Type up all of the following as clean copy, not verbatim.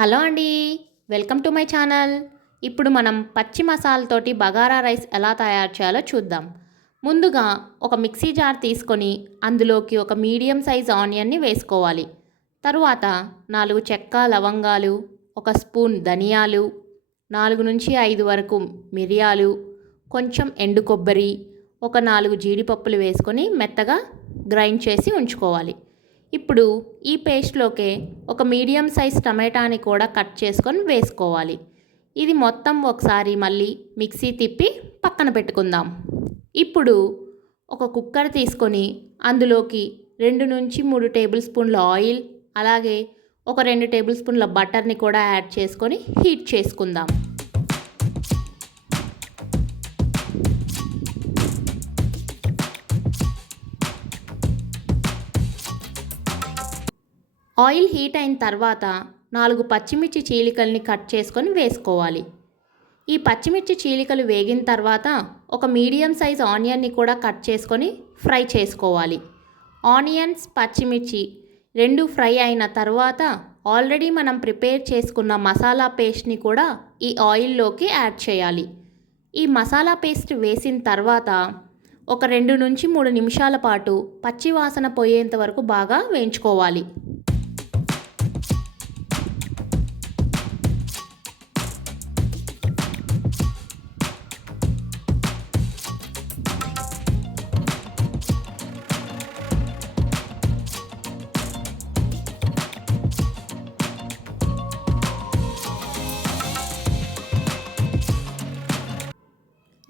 Hello అండి, welcome to my channel. ఇప్పుడు మనం పచ్చి మసాలాతోటి బగారా రైస్ ఎలా తయారు చేయాలో చూద్దాం. ముందుగా ఒక మిక్సీ జార్ తీసుకొని అందులోకి ఒక మీడియం సైజ్ ఆనియన్ని వేసుకోవాలి. తరువాత 4 చెక్క లవంగాలు, ఒక స్పూన్ ధనియాలు, 4 నుంచి 5 వరకు మిరియాలు, కొంచెం ఎండు కొబ్బరి, ఒక 4 జీడిపప్పులు వేసుకొని మెత్తగా గ్రైండ్ చేసి ఉంచుకోవాలి. ఇప్పుడు ఈ పేస్ట్లోకే ఒక మీడియం సైజ్ టమాటాని కూడా కట్ చేసుకొని వేసుకోవాలి. ఇది మొత్తం ఒకసారి మళ్ళీ మిక్సీ తిప్పి పక్కన పెట్టుకుందాం. ఇప్పుడు ఒక కుక్కర్ తీసుకొని అందులోకి 2 నుంచి 3 టేబుల్ స్పూన్ల ఆయిల్, అలాగే ఒక 2 టేబుల్ స్పూన్ల బటర్ని కూడా యాడ్ చేసుకొని హీట్ చేసుకుందాం. ఆయిల్ హీట్ అయిన తర్వాత 4 పచ్చిమిర్చి చీలికల్ని కట్ చేసుకొని వేసుకోవాలి. ఈ పచ్చిమిర్చి చీలికలు వేగిన తర్వాత ఒక మీడియం సైజ్ ఆనియన్ని కూడా కట్ చేసుకొని ఫ్రై చేసుకోవాలి. ఆనియన్స్, పచ్చిమిర్చి 2 ఫ్రై అయిన తర్వాత ఆల్రెడీ మనం ప్రిపేర్ చేసుకున్న మసాలా పేస్ట్ని కూడా ఈ ఆయిల్లోకి యాడ్ చేయాలి. ఈ మసాలా పేస్ట్ వేసిన తర్వాత ఒక 2 నుంచి 3 నిమిషాల పాటు పచ్చి వాసన పోయేంత వరకు బాగా వేయించుకోవాలి.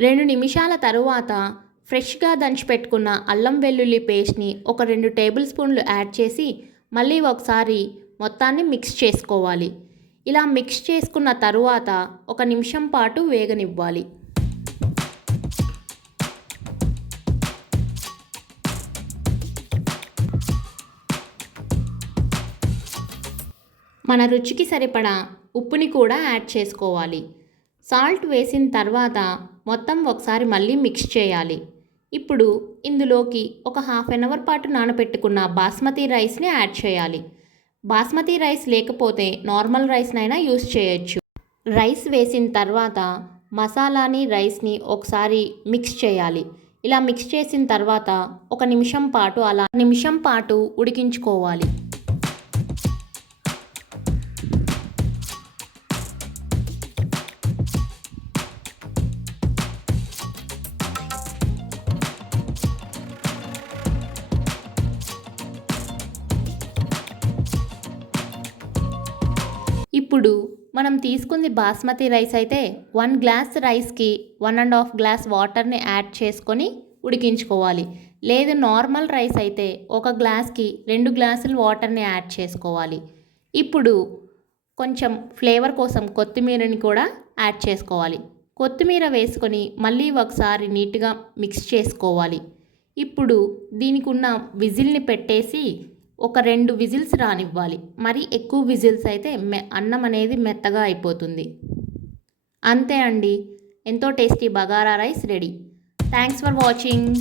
2 నిమిషాల తరువాత ఫ్రెష్గా దంచిపెట్టుకున్న అల్లం వెల్లుల్లి పేస్ట్ని ఒక 2 టేబుల్ స్పూన్లు యాడ్ చేసి మళ్ళీ ఒకసారి మొత్తాన్ని మిక్స్ చేసుకోవాలి. ఇలా మిక్స్ చేసుకున్న తరువాత 1 నిమిషం పాటు వేగనివ్వాలి. మన రుచికి సరిపడా ఉప్పుని కూడా యాడ్ చేసుకోవాలి. సాల్ట్ వేసిన తర్వాత మొత్తం ఒకసారి మళ్ళీ మిక్స్ చేయాలి. ఇప్పుడు ఇందులోకి ఒక హాఫ్ అన్ అవర్ పాటు నానబెట్టుకున్న బాస్మతి రైస్ని యాడ్ చేయాలి. బాస్మతి రైస్ లేకపోతే నార్మల్ రైస్నైనా యూస్ చేయొచ్చు. రైస్ వేసిన తర్వాత మసాలాని, రైస్ని ఒకసారి మిక్స్ చేయాలి. ఇలా మిక్స్ చేసిన తర్వాత 1 నిమిషం పాటు ఉడికించుకోవాలి. ఇప్పుడు మనం తీసుకుంది బాస్మతి రైస్ అయితే 1 గ్లాస్ రైస్కి 1.5 గ్లాస్ వాటర్ని యాడ్ చేసుకొని ఉడికించుకోవాలి. లేదు నార్మల్ రైస్ అయితే 1 గ్లాస్కి 2 గ్లాసులు వాటర్ని యాడ్ చేసుకోవాలి. ఇప్పుడు కొంచెం ఫ్లేవర్ కోసం కొత్తిమీరని కూడా యాడ్ చేసుకోవాలి. కొత్తిమీర వేసుకొని మళ్ళీ ఒకసారి నీట్గా మిక్స్ చేసుకోవాలి. ఇప్పుడు దీనికి ఉన్న విజిల్ని పెట్టేసి ఒక 2 విజిల్స్ రానివ్వాలి. మరి ఎక్కువ విజిల్స్ అయితే అన్నం అనేది మెత్తగా అయిపోతుంది. అంతే అండి, ఎంతో tasty bagara rice ready. Thanks for watching.